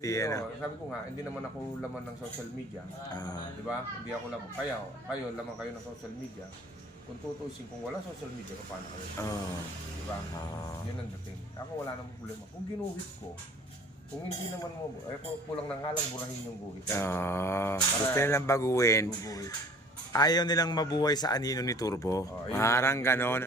Sabi ko nga, hindi naman ako laman ng social media. Di ba? Hindi ako laman. Kayo laman kayo ng social media. Kung tutusin, kung wala social media, paano kayo? Di ba? Yun ang dating. Ako wala namang problema. Kung ginuhit ko, kung hindi naman mo, kulang na nga lang burahin yung guhit. Gusto nilang baguhin. Guhit. Ayaw nilang mabuhay sa anino ni Turbo. Parang ganon.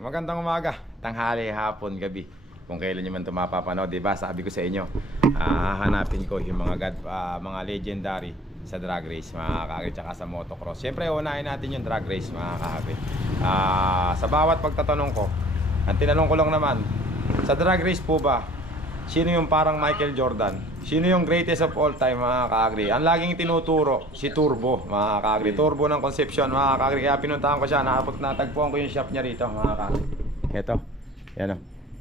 Magandang umaga, tanghali, hapon, gabi. Kung kailan nyo man ito mapapanood, diba? Sabi ko sa inyo, hahanapin ko yung mga legendary sa drag race, mga kakabit, tsaka sa motocross. Siyempre, unahin natin yung drag race, mga kakabit. Sa bawat pagtatanong ko, ang tinanong ko lang naman, sa drag race po ba, sino yung parang Michael Jordan? Sino yung greatest of all time, mga kaagri? Ang laging tinuturo, si Turbo, mga kaagri. Turbo ng Concepcion, mga kaagri. Kaya pinuntahan ko siya, natagpuan ko yung shop niya rito, mga kaagri. Ito, yan o.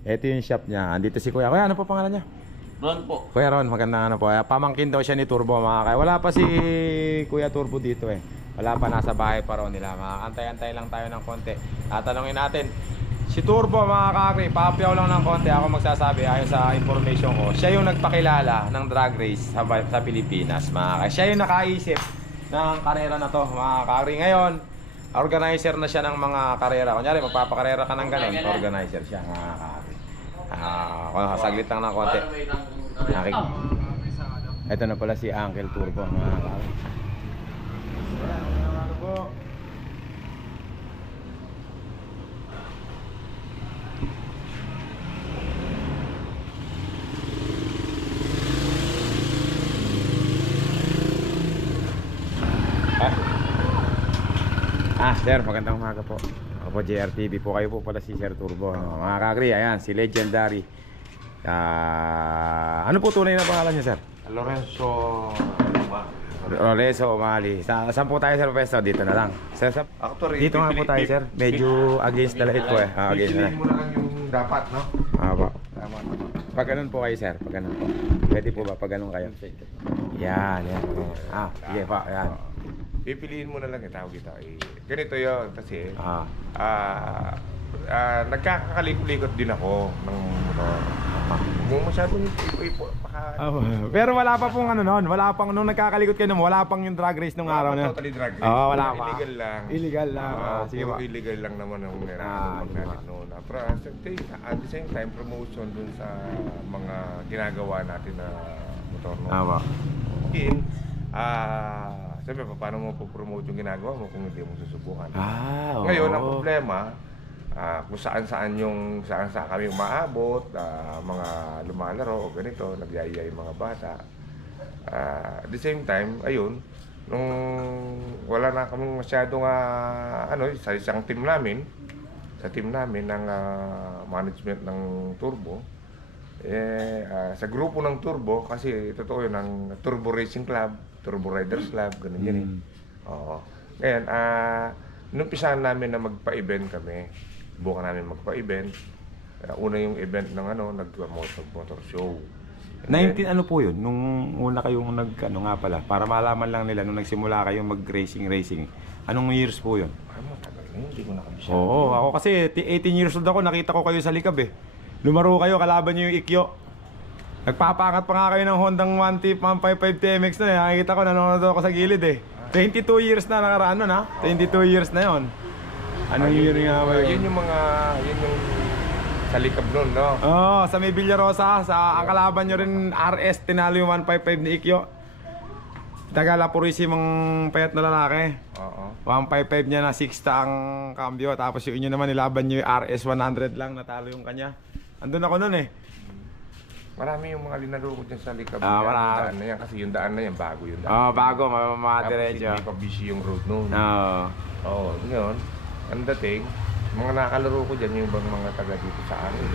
Ito yung shop niya. Andito si Kuya. Kuya, ano po pangalan niya? Ron po. Kuya Ron, magandang ano po. Pamangkin daw siya ni Turbo, mga kaagri. Wala pa si Kuya Turbo dito eh. Wala pa, nasa bahay pa raw nila. Antay-antay lang tayo ng konti. Tatanungin natin. Si Turbo, mga kakri, papiyaw lang ng konti. Ako magsasabi ayon sa information ko, siya yung nagpakilala ng drag race sa Pilipinas, mga kakri. Siya yung nakaisip ng karera na to, mga kakri. Ngayon, organizer na siya ng mga karera. Kunyari, magpapakarera ka ng ganun, organizer siya, mga kakri. Saglit lang ng konti. Ito na pala si Uncle Turbo, mga kakri. Sir, magandang umaga po. Ako po JRTV po, kayo po pala si Sir Turbo, mga kakri. Ayan, si legendary. Ano po tunay na pangalan niya, Sir? Lorenzo Umali. Saan po tayo, Sir Pesto? Dito na lang. Sir, dito nga po tayo, Sir. Medyo against the light po eh. Against the light. Pipiliin mo na lang yung dapat, no? Po. Tama. Pag ganun po kayo, Sir. Pag ganun po. Pwede po ba pag ganun kayo? Yan. Sige po, yan. Pipiliin mo na lang tawag ito. Ganito yun kasi nagkakalikot-likot din ako ng motor. Kung masyadong Pero wala pa pong ano noon, wala pang nung nagkakalikot kayo naman, wala pang yung drag race nung araw na. Totally drag race. Wala pa. Illegal lang. Illegal lang. Sige po. Illegal lang naman ang nararamdaman natin noon. Pero at the same time, promotion dun sa mga ginagawa natin na motor noon. Again, sabi pa, paano mo po-promote yung ginagawa mo kung hindi mo susubukan? Ngayon, ang problema, kung saan-saan kami umaabot, mga lumalaro o ganito, nagyaya yung mga bata. At the same time, ayun, nung wala na kaming masyadong sa isang team namin, ng management ng Turbo, sa grupo ng Turbo, kasi totoo yun, ng Turbo Racing Club, Turbo Riders Club, ganun yan eh. Oo. Ngayon, numpisahan namin na magpa-event kami. Bukan namin magpa-event. Una yung event ng nag-motor show. 19 ano po yun? Nung una kayong nga pala, para malaman lang nila nung nagsimula kayong mag-racing. Anong years po yun? Matagal na yun, hindi ko nakabisya. Oo, ako kasi 18 years old ako, nakita ko kayo sa likab eh. Lumaro kayo, kalaban nyo yung Ikyo. Nagpapakat pa nga kayo ng Hondang 155 TMX na eh. Nakikita ko, nanonood ako sa gilid eh. 22 years na nakaraan nun ha? 22 years na yon. Anong year nga ba yun? Yun yung sa likab nun, no? Oo, sa may Villarosa, ang kalaban nyo rin RS, tinalo yung 155 ni Ikyo. Tagala Purissimong payat na lalaki. 155 niya na 6 ang cambio. Tapos yung inyo naman nilaban nyo yung RS 100 lang, natalo yung kanya. Andun ako nun eh. Marami yung mga linaro ko dyan sa likab. Marami. Yung daan na yan, kasi yung daan na yan, bago yung daan. Bago, madiretso. Tapos hindi pa busy yung road noon. Oo. Ngayon, ang dating, mga nakalaro ko dyan, yung mga taga dito sa amin,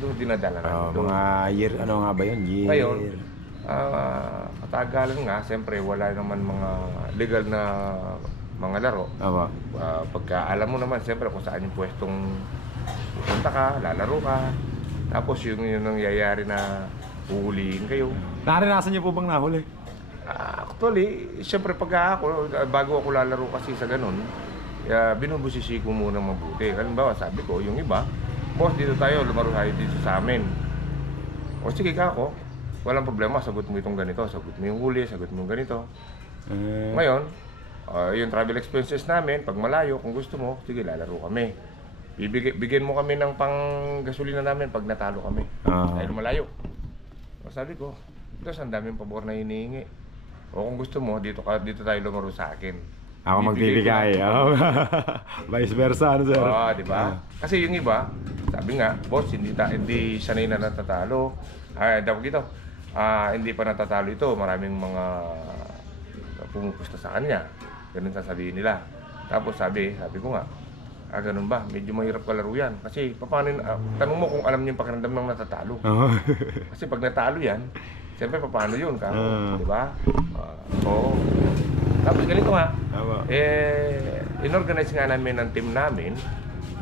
doon dinadala namin doon. Mga year, ano nga ba yun? Year. Ngayon, katagalan nga, siyempre wala naman mga legal na mga laro. Pagka alam mo naman, siyempre kung saan yung pwestong pupunta ka, lalaro ka. Tapos yung nangyayari na huhulihin kayo. Naranasan niyo po bang nahuli? Actually, siyempre pag ako, bago ako lalaro kasi sa ganun, binubusisi ko muna mabuti. Halimbawa, sabi ko, yung iba, boss, dito tayo, lumaro tayo dito sa amin. O sige ka ako, walang problema, sagot mo itong ganito, sagot mo yung huli, sagot mo yung ganito. Ngayon, yung travel expenses namin, pag malayo, kung gusto mo, sige, lalaro kami. Bigyan mo kami ng pang-gasolina namin pag natalo kami. Dahil malayo. O sabi ko, Diyos, ang daming pabor na hinihingi. O kung gusto mo, dito tayo lumaro sa akin. Ako magbibigay. Vice versa, ano sir? Oo, di ba? Kasi yung iba, sabi nga, boss, hindi sanay na natatalo. Daw dito, hindi pa natatalo ito. Maraming mga pumupusta sa kanya. Ganun sasabihin nila. Tapos sabi ko nga, ganun ba? Medyo mahirap kalaro yan. Kasi paano, tanong mo kung alam niyo yung pakiramdam ng natatalo. Kasi pag natalo yan, siyempre paano yun ka? Di ba? Oo. Tapos ganito nga, inorganize nga namin ng team namin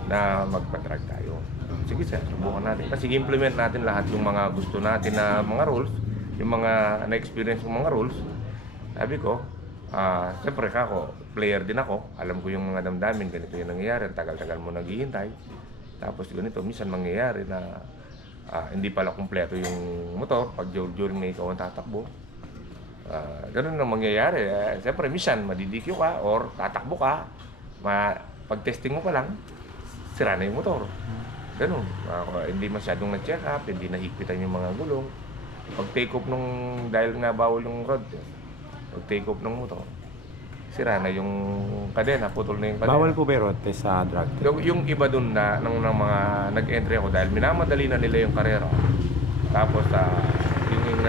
na magpa-drag tayo. Sige sir, subukan natin. Kasi implement natin lahat yung mga gusto natin na mga rules, yung mga na-experience yung mga rules. Sabi ko, siyempre ako, player din ako, alam ko yung mga damdamin, ganito yung nangyayari, tagal-tagal mo naghihintay. Tapos ganito, minsan mangyayari na hindi pala kumpleto yung motor pag during na ikaw ang tatakbo. Ganun ang mangyayari. Siyempre, minsan madidikyo ka or tatakbo ka, pag-testing mo pa lang, sira na yung motor. Ganun. Hindi masyadong na-check up, hindi nahigpitan yung mga gulong. Pag-take off dahil nga bawal yung rod, pag-take off ng motor, sira na yung kadena, putol na yung kadena. Bawal po ba yung road test sa drug test? Yung iba dun ng mga nag-entry ako dahil minamadali na nila yung karera. Tapos yung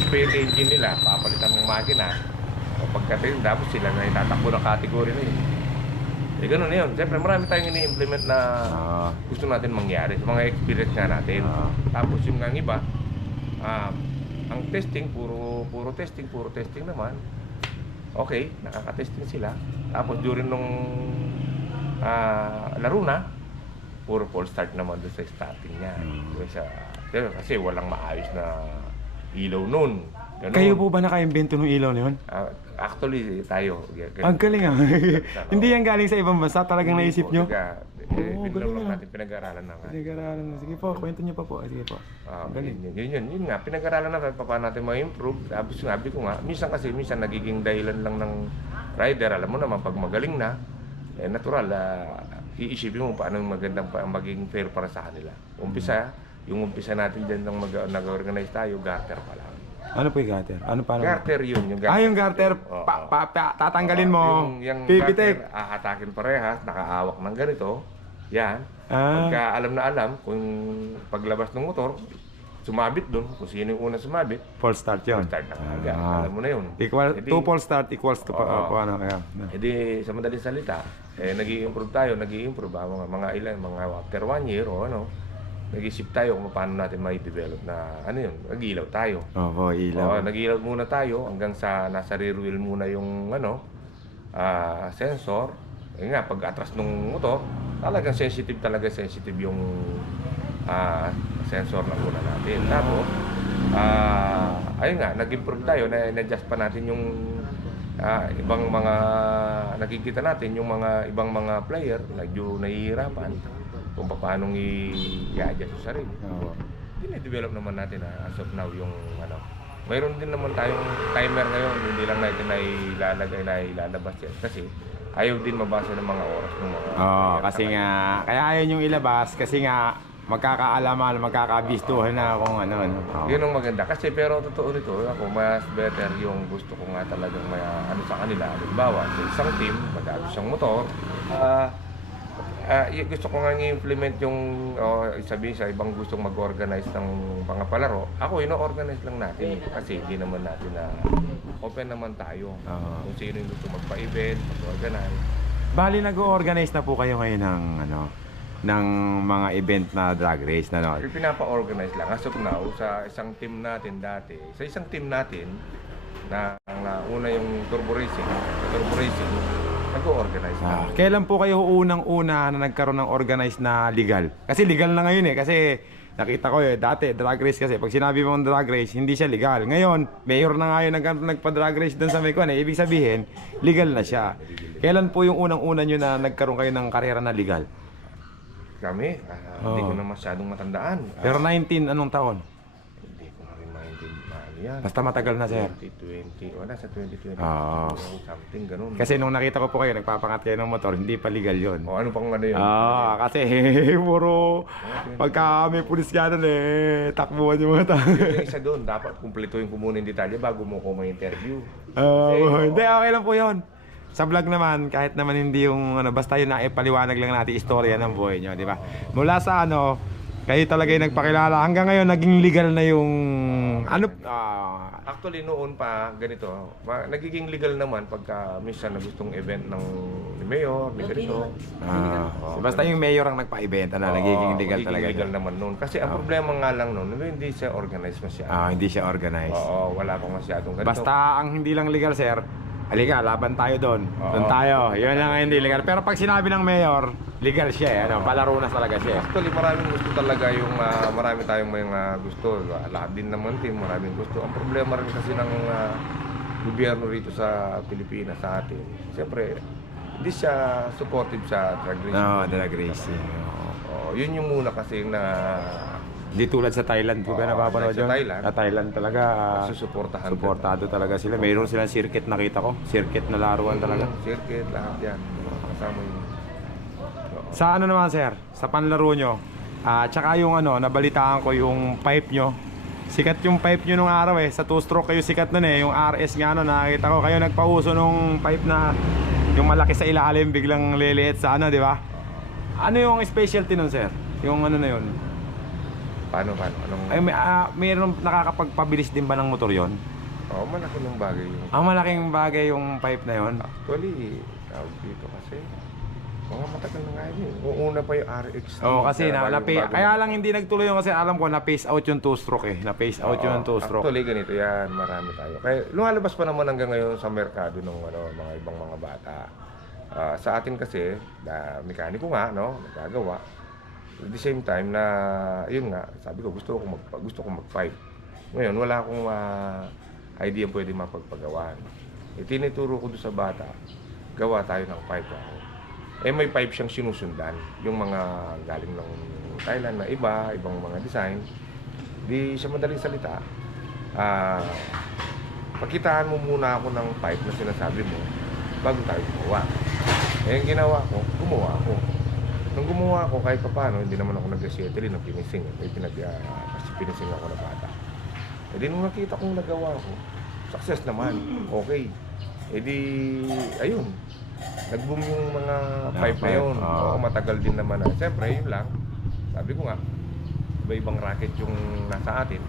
spare engine nila, papalitan ng makina. O pagkatin, tapos sila na itatakbo ng category na yun. Ganun na yun. Siyempre marami tayong ini-implement na gusto natin mangyari sa mga experience nga natin. Tapos yung nga iba, ang testing, puro testing naman. Okay, nakaka-testing sila. Tapos during nung laro na, puro full start naman doon sa starting niya. Kasi walang maayos na ilaw nun. Ganun. Kayo po ba naka-invento ng ilaw na yun? Actually, tayo. Ang galing Hindi yan galing sa ibang bansa, talagang naisip nyo? Galing lang natin pinag-aralan na nga. Pinag-aralan na. Sige po, kwento nyo pa po. Sige po. Yun nga, pinag-aralan natin paano natin ma-improve. Tapos sabi ko nga, minsan nagiging dahilan lang ng rider. Alam mo naman, pag magaling na, natural, iisipin mo paano maging fair para sa kanila. Yung umpisa natin dyan nang nag-organize tayo, garter pa lang. Ano po yung garter? Garter yun. Yung garter. Yung garter. Tatanggalin mo. Yung Pipitik. garter, ahatakin parehas, nakaawak ng ganito. Yan. Pagka alam na alam, kung paglabas ng motor, sumabit doon. Kung sino yung unang sumabit, False start yun. full start na agad. Alam mo na yun. Two false start equals to ano. Edi sa madaling salita, nag-i-improve tayo, mga after 1 year o ano, nag-isip tayo kung paano natin mai-develop na nag-ilaw tayo. Ilaw. Nag-ilaw muna tayo hanggang sa nasa rear wheel muna yung sensor. Nga, pag atras ng motor, talagang sensitive yung sensor na muna natin. Tapos, ayun nga, nag-improve tayo, na-adjust pa natin yung ibang mga nakikita natin, yung mga ibang mga player, medyo nahihirapan kung paano i-adjust sa sarili. Dine-develop naman natin as of now yung mayroon din naman tayong timer ngayon, hindi lang natin ilalabas yan kasi ayaw din mabasa ng mga oras ng mga kasi nga kaya ayaw niyong ilabas kasi nga magkakaalaman, magkakabistuhan na kung ano. Yun ang maganda kasi pero totoo nito ako mas better yung gusto ko nga talagang may sa kanila. Halimbawa sa isang team, mag-aabot siyang motor, gusto ko nga i-implement yung sabihin sa ibang gustong mag-organize ng mga palaro. Ako, ino-organize lang natin kasi hindi naman natin na open naman tayo. Kung sino yung gusto magpa-event, mag-organize. Bali, nag-organize na po kayo ngayon ng mga event na drag race na Pinapa-organize lang. As of now, sa isang team natin dati, na una yung turbo racing, nag-organize na. Kailan po kayo unang-una na nagkaroon ng organized na legal? Kasi legal na ngayon kasi Nakita ko dati drag race kasi pag sinabi mong drag race, hindi siya legal. Ngayon, mayor na nga yun nagpa-drag race doon sa Mekwan. Ibig sabihin, legal na siya. Kailan po yung unang-una nyo na nagkaroon kayo ng karera na legal? Kami, hindi ko na masyadong matandaan. Pero 19, anong taon? Hindi ko na rin maintindihan yan. Basta matagal na, sir. 2020, wala sa 2020. Something ganun. Kasi nung nakita ko po kayo, nagpapangat kayo ng motor, hindi pa legal yun. O ano pang ano yun? Kasi puro pagka may pulis ka nun takbuhan yung mga tao. Yung isa doon, dapat kumpletuhin ko muna yung detalye bago mo ko ma-interview. Hindi, okay lang po yun. Sa vlog naman, kahit naman hindi yung basta yun na ipaliwanag lang natin istorya ng buhay nyo, di ba? Mula sa kayo talaga yung nagpakilala. Hanggang ngayon, naging legal na yung Actually, noon pa, ganito, nagiging legal naman pagka minsan na gustong event ng ni Mayor, ni ganito. Basta yung mayor ang nagpa-event, nagiging legal talaga. Legal naman noon. Kasi ang problema nga lang noon, hindi siya organized masyado. Hindi siya organized. Oo, wala pang masyadong ganito. Basta ang hindi lang legal, sir, halika, laban tayo doon. Doon tayo. Yun lang ang hindi legal. Pero pag sinabi ng mayor, legal siya. Palaro na talaga siya. Actually, maraming gusto talaga yung marami tayong mga gusto. Lahat din naman din, maraming gusto. Ang problema rin kasi ng gobyerno rito sa Pilipinas, sa atin. Siyempre, hindi siya supportive sa drag racing. Drag racing. Yun yung muna kasi na Hindi tulad sa Thailand po ba napapanood yun? Sa Thailand talaga susuportahan. Suportado talaga sila. Mayroon silang circuit, nakita ko. Circuit na laruan talaga. Circuit, lahat yan. Kasama yung... Sa naman sir, sa panlaro nyo, tsaka yung nabalitaan ko yung pipe nyo. Sikat yung pipe nyo nung araw sa two-stroke kayo sikat nun yung RS nga nakita ko. Kayo nagpauso nung pipe na yung malaki sa ilalim biglang liliit sa di ba? Ano yung specialty nun sir? Yung na yun? Paano? Anong... Mayroon nakakapagpabilis din ba ng motor yon? Malaki ng bagay yung... Malaking bagay yung pipe na yon. Actually, tawag dito kasi mga matagal na nga yun. Una pa yung RX. Kasi kaya lang hindi nagtuloy yung kasi alam ko na pace out yung two-stroke Na pace out yung two-stroke. Actually, ganito yan. Marami tayo. Kaya lumalabas pa naman hanggang ngayon sa merkado ng mga ibang mga bata. Sa atin kasi, mekaniko nga, nagagawa. At the same time na, yun nga, sabi ko gusto ko mag-pipe. Ngayon, wala akong idea pwede mapagpagawan. Tinituro ko doon sa bata, gawa tayo ng pipe. May pipe siyang sinusundan. Yung mga galing ng Thailand na ibang mga design. Di siya madaling salita. Pakitaan mo muna ako ng pipe na sinasabi mo bago tayo gumawa. Yung ginawa ko, gumawa ako. Nung gumawa ako, kahit pa paano, hindi naman ako nag-settle ng finishing. Kasi finishing ako na bata. Nung nakita kong nagawa ko, success naman. Okay. Ayun. Nag-boom yung mga pipe na yun. Matagal din naman. Siyempre, yun lang. Sabi ko nga, iba-ibang racket yung nasa atin.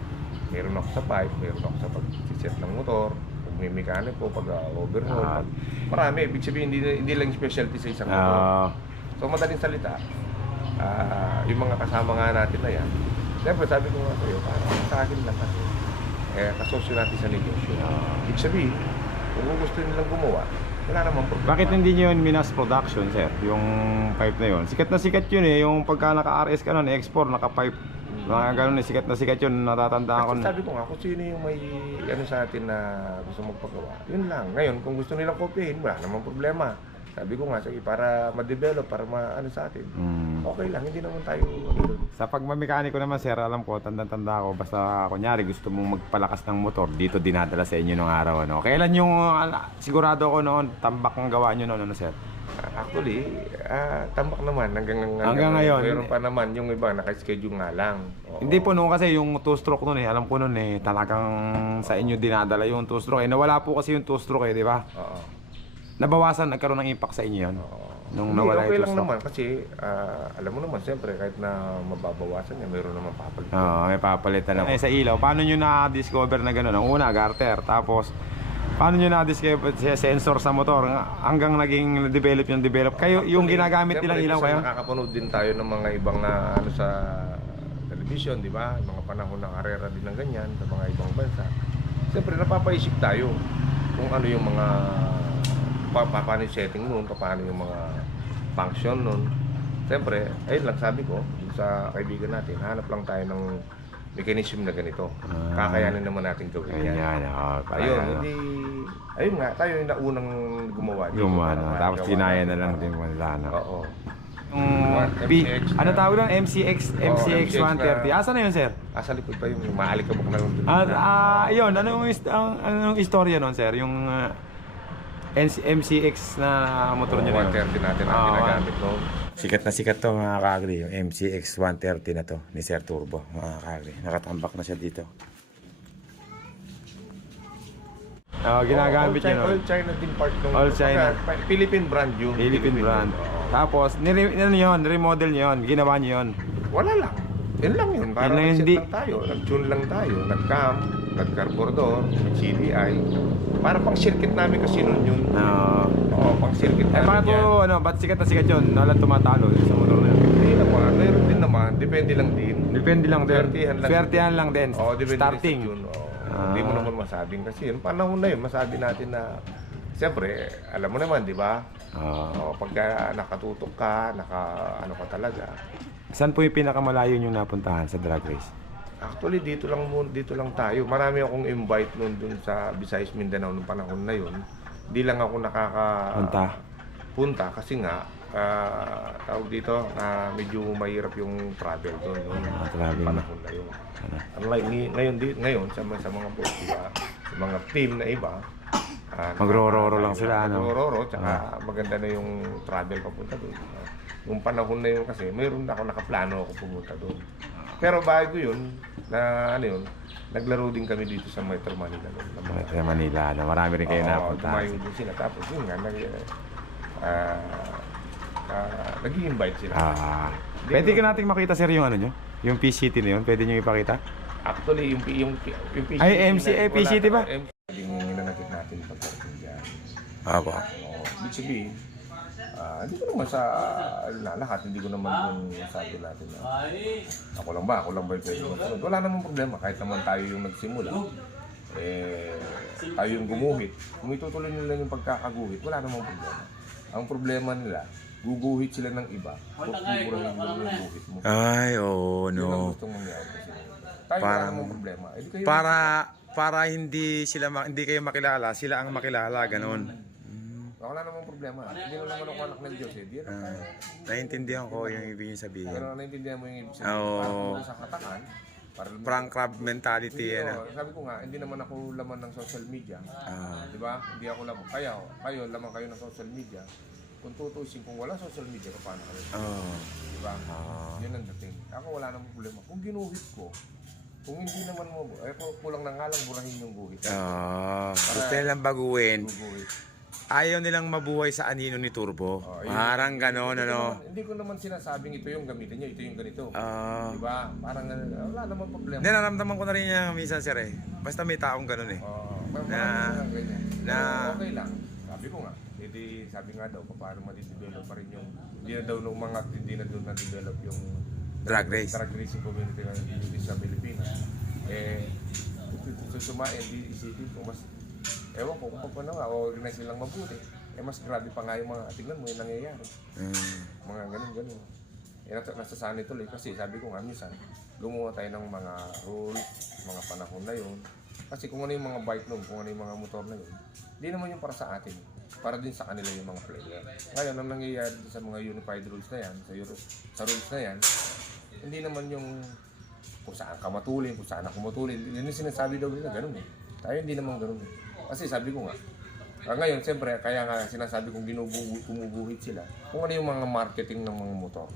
Meron ako sa pipe, meron ako sa pag-set ng motor, pag may mekaniko, pag-overhaul. Marami. Ibig sabihin, hindi lang specialty sa isang motor. So madaling salita, yung mga kasama nga natin na yan, siyempre sabi ko nga sa'yo, parang sa akin lang kasi, kasosyo natin sa negosyo. Ibig sabihin, kung gusto nilang gumawa, wala namang problema. Bakit hindi nyo yun minas production sir, yung pipe na yun? Sikat na sikat yun yung pagka naka-RS ka nun, export, naka-pipe. Mga ganun sikat na sikat yun, natatandaan ko. Sabi ko nga, kung sino yung may sa atin na gusto magpagawa, yun lang. Ngayon, kung gusto nilang kopyahin, wala namang problema. Sabi ko nga, sige, para ma-develop, para sa atin. Okay lang, hindi naman tayo Sa pagmamekaniko naman sir, alam ko, tanda-tanda ko, basta kunyari gusto mong magpalakas ng motor, dito dinadala sa inyo nung araw. Kailan yung, sigurado ko noon, tambak ang gawa nyo noon, sir? Actually, tambak naman hanggang ngayon. Mayroon pa naman yung iba, naka-schedule nga lang. Hindi po noon kasi yung two-stroke noon alam ko noon talagang sa inyo dinadala yung two-stroke. Nawala po kasi yung two-stroke di ba? Nabawasan, nagkaroon ng impact sa inyo yun? Nung nawala okay yung lang naman kasi alam mo naman siyempre kahit na mababawasan niya mayroon naman papalitan. May papalitan na. Sa ilaw, paano nyo na-discover na gano'n? Ang una, garter. Tapos, paano nyo na-discover sensor sa motor? Hanggang naging develop. Kayo, yung ginagamit nilang ilaw kayo? Nakakapanood din tayo ng mga ibang na sa television, di ba? Mga panahon ng karera din ng ganyan sa mga ibang bansa. Siyempre, napapaisip tayo kung ano yung mga paano yung setting nun, paano yung mga function nun. Siyempre, ayun lang sabi ko, sa kaibigan natin, hanap lang tayo ng mechanism na ganito. Kakayanin naman natin gawin yan. Ayun, hindi, ayun nga, tayo yung naunang gumawa. Gumawa na. Tapos kinaya na lang din wala na. Oo. MCX ano tawag lang? MCX 130. Asa na yun, sir? Sa likod pa yung maalikabok na yun. Ayun, anong istorya nun, sir? Yung MCX na motor nyo na yun? 130 natin ang ginagamit noon. Sikat to mga kaagri, yung MCX 130 na to ni Sir Turbo, mga kaagri. Nakatambak na siya dito. Ginagamit niya All China din part nung All China. Philippine brand yun. Philippine brand. Tapos, remodel niyo yun, ginawa niyo yun. Wala lang. Yun lang yun. Parang Yun lang, nag-set hindi- lang tayo. Nag-tune lang tayo. Nag-cam, nag-carburetor, nag-CDI. Para pang circuit namin kasi nun yun. Oo, pang circuit namin Bakit yan. po, ba't sikat na sikat yun? Walang tumatalo sa motor na yun. Hindi naman. Mayroon din naman. Depende lang din. Depende lang din. Swertihan lang. Swertihan lang din. Oo, depende Starting. din sa tune. Oo. Hindi mo naman masabing kasi yun. Panahon na yun, masabi natin na siyempre, alam mo naman, di ba? Pagka nakatutok ka, ano ka talaga. Saan po yung pinakamalayo nyo napuntahan sa drag race? Actually, dito lang tayo. Marami akong invite noon dun sa Visayas Mindanao noong panahon na yun. Hindi lang ako punta kasi nga tawag dito na medyo mahirap yung travel doon travel. panahon na yun. Unlike ngayon sa mga boss, diba? Sa mga team na iba, Magro-roro lang sila, ano? Magro-roro, tsaka maganda na yung travel papunta doon. Yung panahon na yun kasi, mayroon ako nakaplano ako pumunta doon. Pero bago yun, naglaro din kami dito sa Metro Manila noon. Metro Manila, marami rin kayo napunta. Tumayo din sila. Tapos yun nga, nag-i-invite sila. Pwede ka nating makita, sir, yung ano nyo? Yung PCT na yun, pwede nyo ipakita? Actually, yung PCT Ay, PCT ba? Yung nanakit natin pagdating dyan. Apo. Ibig sabihin, hindi ko naman sa lahat, hindi ko naman yung sabi natin na ako lang ba yung pwede magsunod. Wala namang problema, kahit naman tayo yung nagsimula. Tayo yung gumuhit. Kung itutuloy nila yung pagkakaguhit, wala namang problema. Ang problema nila, guguhit sila ng iba, pupurahin nila yung guhit mo. Ay, no. Yun ang gustong mangyari kasi. Tayo wala namang problema. Para hindi kayo makilala, sila ang makilala, ganun. Wala namang problema. Hindi mo naman ako anak ng Diyos eh. Naiintindihan ko yung ibig niyo sabihin. Pero naintindihan mo yung ibig sabihin. Para sa katakan. Prank crab mentality yan. Sabi ko nga, hindi naman ako laman ng social media. Di ba? Hindi ako laman. Kayo, laman kayo ng social media. Kung tutusin, kung wala social media, paano kayo? Di ba? Yun ang dating. Ako wala namang problema. Kung ginuhit ko, kung hindi naman mo, kulang na nga lang burahin yung guhit. Gusto nilang baguhin. Guhit. Ayaw nilang mabuhay sa anino ni Turbo. Parang gano'n, ano? Hindi ko naman sinasabing ito yung gamitin nyo, ito yung ganito. Diba? Parang wala namang problema. Hindi, naramdaman ko na rin niya minsan, sir, eh. Basta may taong gano'n, eh. Okay lang. Sabi ko nga, sabi nga daw, paano madidevelop pa rin yung, hindi na daw nung mga, hindi na doon na-develop yung drag racing community sa Pilipinas. Susumain, isipin ko, mas ewan ko kung paano nga, organize nilang mabuti. Mas grabe pa nga yung mga, tingnan mo yung nangyayari. Mga ganun. Nasasanay tuloy kasi sabi ko nga, minsan, gumawa tayo ng mga rules, mga panahon na yun. Kasi kung ano yung mga bike nun, kung ano yung mga motor na yun, hindi naman yung para sa atin. Para din sa kanila yung mga player. Ngayon, ang nangyayari sa mga unified rules na yan, sa rules na yan, hindi naman yung kung saan ka matulin, kung saan ako matulin. Yun yung sinasabi daw nila, ganun eh. Tayo hindi naman ganun eh. Kasi sabi ko nga, ngayon, siyempre, kaya nga sinasabi kong gumuguhit sila kung ano yung mga marketing ng mga motor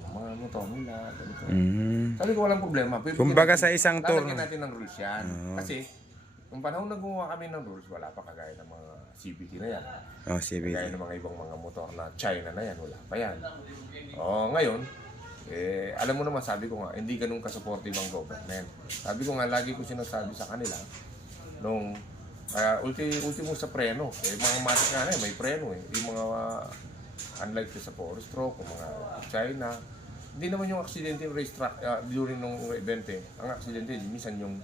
nila, ganito. Sabi ko, walang problema. Kumbaga sa isang tour. Lalagyan natin ng rules yan. Kasi, nung panahon na gumawa kami ng rules, wala pa kagaya ng mga CVT na yan. CVT. Kagaya ng mga ibang mga motor na China na yan, wala pa yan. Ngayon, alam mo naman, sabi ko nga, hindi ganun ka-supportive ang government. Sabi ko nga, lagi ko sinasabi sa kanila, nung ultimo sa preno, mga matik nga na may preno eh. Yung mga, unlike sa 4-stroke, mga China, hindi naman yung aksidente yung racetrack during nung event eh. Ang aksidente, minsan yung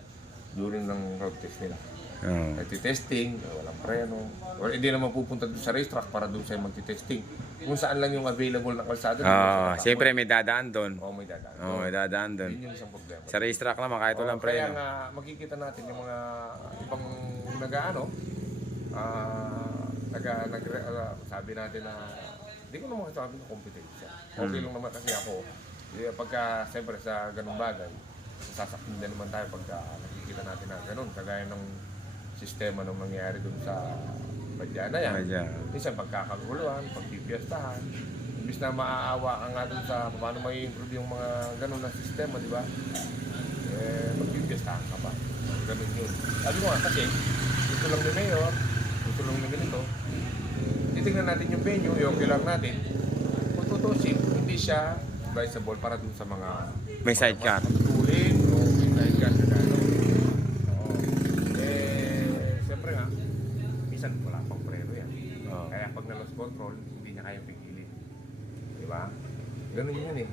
during ng road test nila. Oo. Nagtitesting, walang preno. Hindi naman pupunta doon sa racetrack para doon sa'yo magtitesting. Kung saan lang yung available na kalsada. Siyempre may dadaan doon. Oo, may dadaan. Oo, may dadaan doon. Yun yung isang problema. Sa racetrack naman, kahit walang Kaya preno. nga, makikita natin yung mga ibang sabi natin na, hindi ko naman sabi na kompetensya. Okay lang naman kasi ako, pagka, siyempre sa ganung bagay, sasaktin din naman tayo pagka nakikita natin na ganun, kagaya ng sistema nung nangyayari dun sa badya na yan. Badya. Minsan pagkakaguluhan, pagpipiyastahan, imbis na maaawa ka nga dun sa paano may improve yung mga ganun na sistema, di ba? Magpipiyastahan ka pa. Ganun yun. Sabi ko nga, kasi gusto lang ni Mayor, gusto lang ni ganito, titignan natin yung venue, okay lang natin. Kung tutusin, hindi siya advisable para dun sa mga May sidecar. matutulin o may sidecar na gano'n. Siyempre nga, minsan wala pang preno yan. Oo. Kaya pag na-lost control, hindi niya kayang pigilin. Di ba? Ganun yun eh.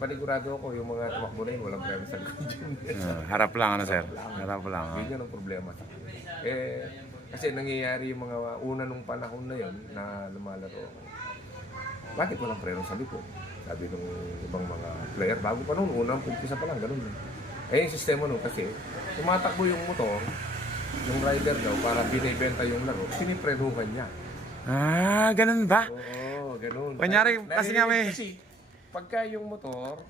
Panigurado ako, yung mga tumakbo na yun, walang preno sa likod yun. Harap lang ano sir? Harap lang. Yun ang problema sa akin. Kasi nangyayari yung mga una nung panahon na yun na lumalaro ako. Bakit walang preno sa likod? Sabi nung ibang mga player, bago pa noon, unang umpisa pa lang, ganun. Yung sistema nun kasi, tumatakbo yung motor, yung rider daw, para binibenta yung laro, piniprenuhan niya. Ganun ba? Oo, ganun. Kunyari, kasi nga may- Kasi, pagka yung motor,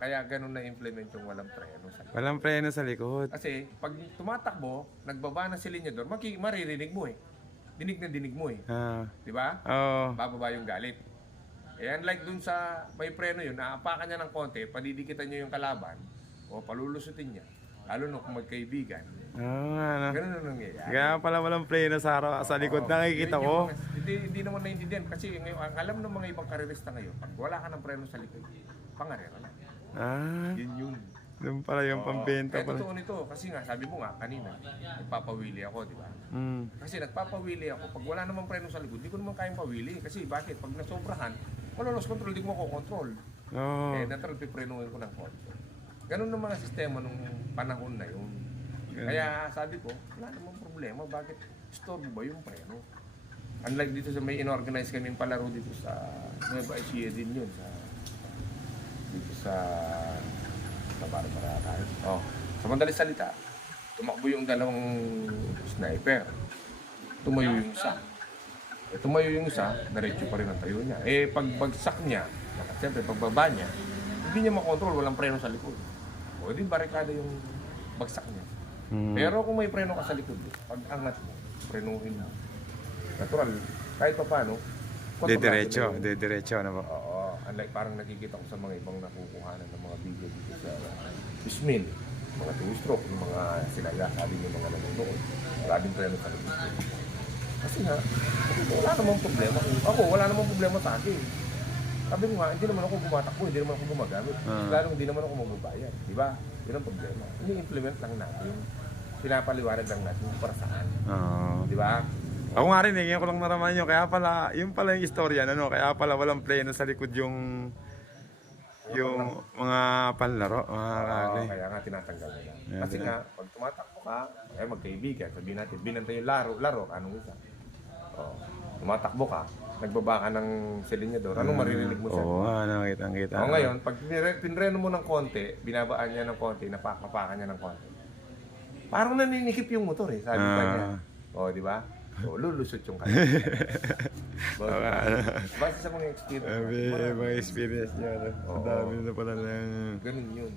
kaya ganun na-implement yung walang preno sa likod. Walang preno sa likod. Kasi, pag tumatakbo, nagbaba na si linyador, maririnig mo eh. Dinig na dinig mo eh. Di ba? Oo. Bababa yung galit. Unlike dun sa may preno yun, naapakan niya ng konti, padidikitan niya yung kalaban, o palulusutin niya. Lalo na kung magkaibigan. Ano? Ganun ang nangyayari. Kaya pala walang preno sa likod. Nakikita Yun ko. yung hindi naman naintindihan kasi ngayon, ang alam ng mga ibang karerista ngayon, pag wala ka ng preno sa likod, pangarera na. Yun yun. Doon pala yung pambenta Kaya pala. totoo nito, kasi nga, sabi mo nga, kanina, nagpapawili ako, di ba? Kasi nagpapawili ako, pag wala namang preno sa likod, di ko naman kayang pawili. Kasi bakit? Pag nasobrahan, wala loss control, di ko makokontrol. Oo. Natural, piprenuhin ko ng konti. Ganun ang mga sistema nung panahon na yun. Kaya sabi ko, wala namang problema. Bakit store ba yung preno? Unlike dito sa may inorganize kaming palaro dito sa Nueva Ecija din yun. Dito sa Barbara tayo. Sa madaling salita, tumakbo yung dalawang sniper. Tumayo yung isa. Tumayo yung isa, diretso pa rin ang tayo niya. Pagbagsak niya, siyempre pagbaba niya, hindi niya makontrol, walang preno sa likod. O di barikada yung bagsak niya. Pero kung may preno ka sa likod, pag angat mo, prenuhin mo. Natural, kahit pa paano, Diretso na ba? Oo, unlike parang nakikita ko sa mga ibang nakukuhanan ng mga video dito sa Ismin, mga two-stroke, yung mga sinaya, sabi yung mga nanonood, wala din preno sa likod. Kasi nga, wala namang problema. Ako, wala namang problema sa akin. Sabi ko nga, hindi naman ako gumatakbo, hindi naman ako gumagamit. Lalo hindi naman ako magbabayad. Di ba? Yun ang problema. Ini-implement lang natin. Pinapaliwanag lang natin kung para saan. Di ba? Ako nga rin, ngayon ko lang naraman yun. Kaya pala, yung pala yung istorya, kaya pala walang preno sa likod yung mga panlaro, mga kagay. Kaya nga tinatanggal nila. Kasi nga, pag tumatakbo ka, magkaibigan, sabihin natin, binantay yung laro, anong isa? Tumatakbo ka, nagbaba ka ng silinyador, anong maririnig mo siya? Nakita. Ngayon, pag pinreno mo ng konti, binabaan niya ng konti, napapakan niya ng konti. Parang naninikip yung motor eh, sabi pa niya. Di ba? So, lulusot yung kanya. Basta sa mga experience. Mga experience niya. Ang dami na pala lang. Ganun yun.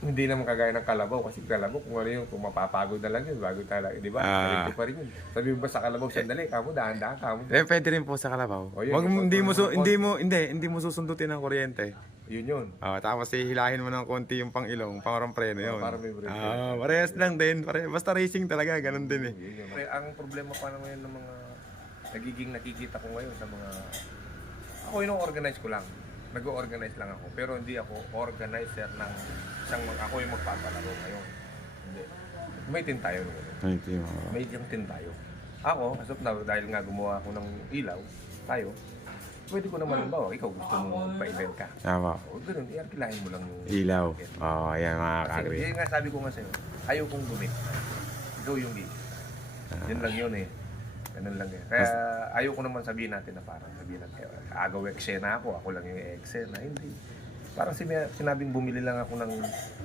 Hindi naman kagaya ng kalabaw kasi kalabaw kung ano yung kung mapapagod na lang yun bago talaga, di ba? Diretso pa rin yun. Sabi mo ba sa kalabaw sandali, kamo dahan-dahan kamo. Pwede rin po sa kalabaw. Hindi mo susundutin ng kuryente. Yun. Tapos hihilahin mo ng konti yung pang-ilong, pang preno yun. Para may break. Parehas lang din. Basta racing talaga, ganun din eh. Yun. Ang problema pa naman yun ng mga nagiging nakikita ko ngayon sa mga... Ako yung organize ko lang. Nag-organize lang ako. Pero hindi ako organizer ng ako yung magpapalaro ngayon. Hindi. May team tayo. May team tayo. Ako, as of now, dahil nga gumawa ako ng ilaw, tayo, pwede ko naman ba, ikaw gusto mo pa-event ka. Tama. O ganun, i-arkilahin mo lang yung Ilaw. ticket. Oo, ayan mga Kasi ka-agree. yun nga sabi ko nga sa'yo, ayaw kong gumit. Ikaw yung gig. Yun lang yun eh. Ganun lang eh. Kaya ayaw ko naman sabihin natin na parang sabihin natin, agaw eksena ako lang yung eksena. Hindi. Parang sinabing bumili lang ako ng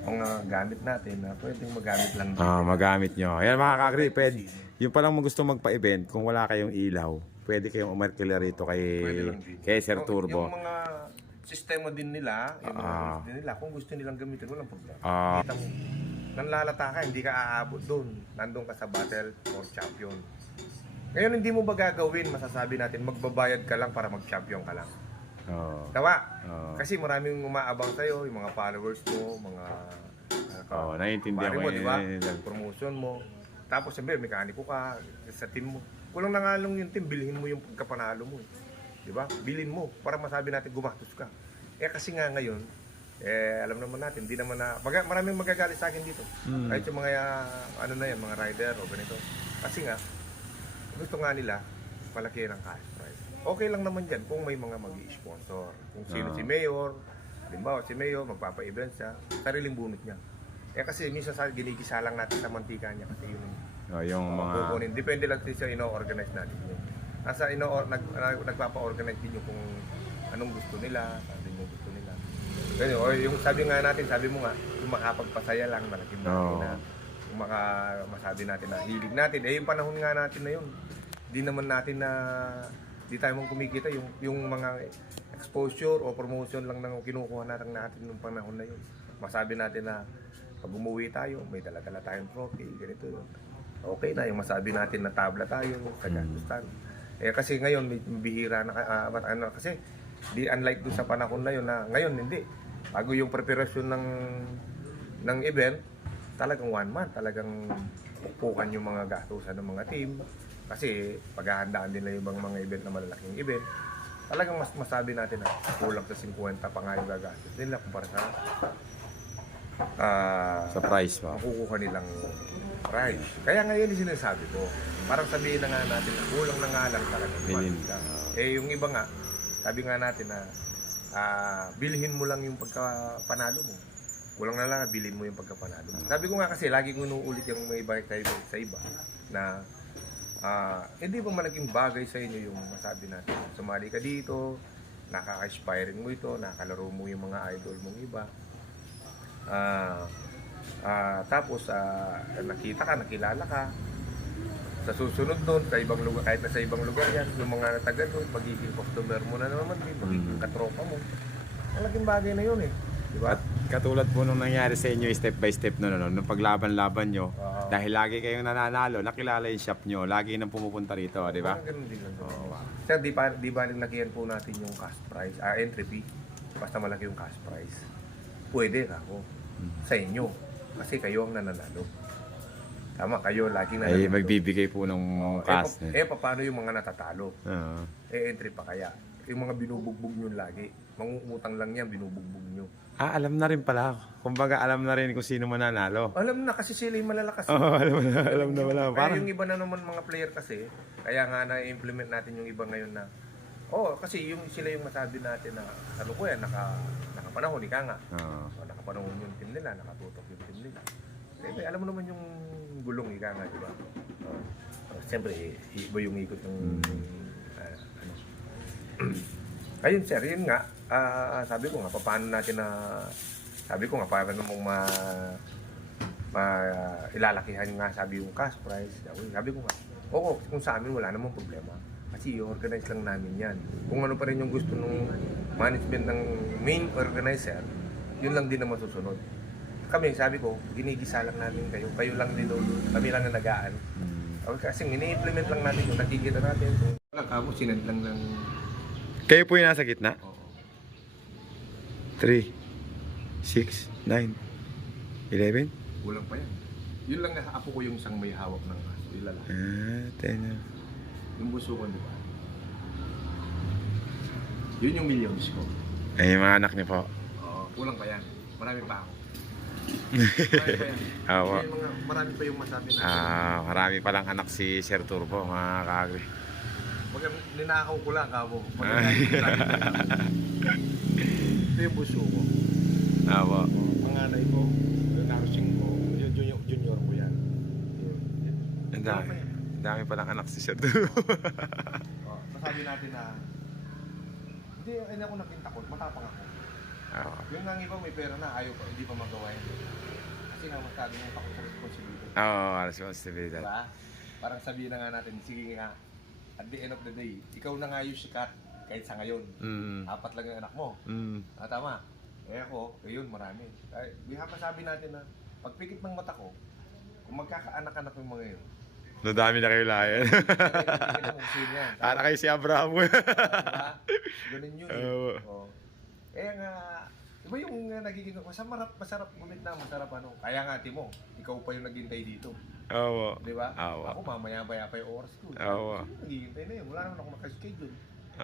mga gamit natin na pwedeng magamit lang. Magamit nyo. Ayan mga ka-agree, yung palang gusto magpa-event, kung wala kayong ilaw, pwede kayong umarkila rito Pwede lang din. kay Sir Turbo. Yung mga sistema din nila, yung mga rules din nila, kung gusto nilang gamitin, walang problema. Kita mo, nanlalata ka, hindi ka aabot doon. Nandun ka sa battle for champion. Ngayon, hindi mo ba gagawin, masasabi natin, magbabayad ka lang para mag-champion ka lang. Tawa. Kasi maraming umaabang sa'yo, yung mga followers mo, mga naiintindihan pare ko mo, di ba? yun. Promotion mo. Tapos, sabi, mekaniko ka sa team mo. Kulang na nga lang yung team, bilhin mo yung pagkapanalo mo. Di ba? Bilhin mo para masabi natin gumastos ka. Kasi nga ngayon, alam naman natin, hindi naman na, maraming magagalit sa akin dito. Kahit yung mga, ano na yan, mga rider o ganito. Kasi nga, gusto nga nila, malaki ang cash prize. Okay lang naman dyan kung may mga mag-i-sponsor. Kung sino si Mayor, halimbawa si Mayor, magpapa-event siya, sariling bunot niya. Kasi minsan ginigisa lang natin sa mantika niya kasi yun Yung mga... kukunin. Depende lang sa ino-organize natin yun. Nasa nagpapa-organize din yung kung anong gusto nila, ano yung gusto nila. Ganyan, o yung sabi nga natin, sabi mo nga, yung makapagpasaya lang, malaking bagay na. Yung masabi natin na hilig natin. Yung panahon nga natin na yun, di naman natin na di tayo mong kumikita yung mga exposure o promotion lang nang kinukuha natin nung panahon na yun. Masabi natin na pag umuwi tayo, may dala-dala tayong trophy, ganito yun. Okay na yung masabi natin na tabla tayo sa gastusan. Kasi ngayon may bihira na kasi di unlike dun sa panahon na yun na ngayon hindi. Bago yung preparasyon ng event, talagang 1 month, talagang pukpukan yung mga gastusan ng mga team. Kasi paghahandaan din na yung mga event na malalaking event, talagang mas masabi natin na kulang sa 50 pa nga yung gagastos nila kumpara sa price pa. makukuha nilang price. Kaya ngayon yung sinasabi ko, parang sabihin na nga natin na kulang na nga lang talaga. Yung iba nga, sabi nga natin na bilhin mo lang yung pagkapanalo mo. Kulang na lang, bilhin mo yung pagkapanalo mo. Sabi ko nga kasi, lagi ko inuulit yung may iba sa iba na hindi ba malaking bagay sa inyo yung masabi natin. Sumali ka dito, nakaka-inspiring mo ito, nakakalaro mo yung mga idol mong iba. Tapos nakita ka, nakilala ka. Sa susunod doon, sa ibang lugar, kahit na sa ibang lugar yan, yung mga taga doon, magiging customer mo na naman din, magiging katropa mo. Malaking bagay na yun eh. Diba? At katulad po nung nangyari sa inyo, step by step nung paglaban-laban nyo, dahil lagi kayong nananalo, nakilala yung shop nyo, lagi nang pumupunta rito, di ba? Ganun din lang. Sir, di ba lakihan po natin yung cash price, entry fee, basta malaki yung cash price. Pwede ako sa inyo, kasi kayo ang nananalo. Tama, kayo laging nananalo. Magbibigay po ng cash. Paano yung mga natatalo? Entry pa kaya? Yung mga binubugbog nyo lagi, mangungutang lang yan, binubugbog nyo. Alam na rin pala. Kumbaga, alam na rin kung sino mananalo. Alam na kasi sila yung malalakas. Alam na wala. Kaya yung iba na naman mga player kasi, kaya nga na-implement natin yung iba ngayon na, kasi sila yung masabi natin na, ano ko yan, nakapanahon, ika nga. Nakapanahon yung team nila, nakatutok yung team nila. Alam mo naman yung gulong, ika nga, di ba? Siyempre, iba yung ikot ng, ayun sir, yun nga, sabi ko nga, paano natin paano mong ilalakihan nga, sabi yung cash price. Sabi ko nga, kung sa amin wala namang problema. Kasi i-organize lang namin yan. Kung ano pa rin yung gusto ng management ng main organizer, yun lang din naman susunod. Kami, sabi ko, ginigisa lang namin kayo. Kayo lang din doon, kami lang na nagaan. Kasi ini-implement lang natin yung nakikita natin. Wala ka mo, sinad lang ng... Kayo po yung nasa gitna? 3, 6, 9, 11? Kulang pa yan. Yun lang nga, apo ko yung isang may hawak ng aso. Ilala. 10. Yung buso ko, di ba? Yun yung millions ko. Ay, yung mga anak niyo po. Kulang pa yan. Marami pa ako. Marami pa yan. Marami pa yung masabi natin. Marami palang anak si Sir Turbo, mga ka-agree. Ninakaw ko lang kamo. Ito yung buso ko. Apo. Panganay ko, yung nursing ko, yung junior ko yan. Ang dami. Ang dami palang anak si Sir. Masabi natin na hindi ako naging takot, matapang ako. Yung nga iba may pera na, ayaw pa, hindi pa magawa yan. Kasi nga masyado yung takot sa responsibility. Oo, responsibility. Diba? Parang sabihin na nga natin, sige nga, at the end of the day, ikaw na nga yung sikat kahit sa ngayon. 4 lang yung anak mo. Tama. Eh ako, yun, marami. Masabi natin na, pagpikit ng mata ko, kung magkakaanak-anak yung mga yun, Nadami na kayo layan. Para kayo si Abraham. diba? Ganun yun. Oo. Kaya nga, iba yung nagiging, masarap gumit na, masarap ano. Kaya nga, Timo, ikaw pa yung naghintay dito. Oo. Di ba? Oo. Ako mamaya-maya pa yung oras ko. Oo. Naghihintay na yun. Wala naman ako nakaschedule.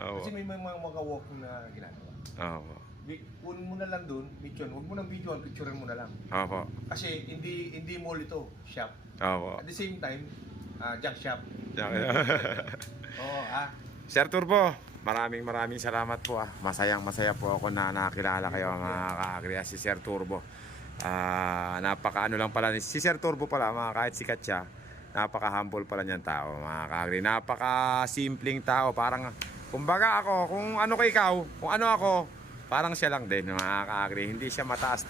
Oo. Kasi may mga walking na ginagawa. Oo. Kunin mo na lang doon, mission. Huwag mo nang videoan, picturean mo na lang. Opo. Kasi hindi mall ito, shop. Opo. At the same time, junk shop. Oo, Sir Turbo, maraming salamat po. Masaya po ako na nakilala kayo mga ka-agri. Si Sir Turbo. Napaka-ano lang pala. Si Sir Turbo pala, kahit sikat siya, napaka-humble pala niyang tao mga ka-agri. Napaka-simpleng tao. Parang, kumbaga ako, kung ano ka ikaw, kung ano ako, parang siya lang din mga ka-agri. Hindi siya mataas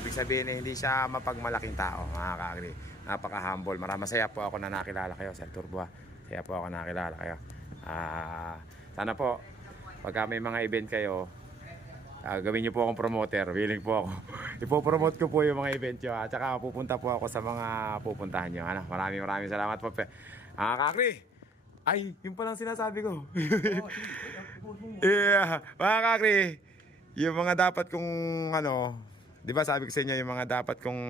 ibig sabihin hindi siya mapagmalaking tao mga ka-agri. Napaka-humble. Masaya po ako na nakilala kayo, Sir Turbo. Kaya po ako nakilala kayo. Sana po, pagka may mga event kayo, gawin niyo po akong promoter. Willing po ako. Ipopromote ko po yung mga event nyo. At saka pupunta po ako sa mga pupuntahan nyo. Maraming salamat po. Kakri! Ay, yun palang sinasabi ko. Yeah, mga kakri, yung mga dapat kong di ba sabi ko sa inyo yung mga dapat kong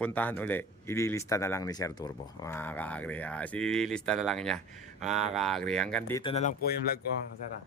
puntahan uli, ililista na lang ni Sir Turbo, mga kakri. Ililista na lang niya, mga kakri. Hanggang dito na lang po yung vlog ko. Sarap.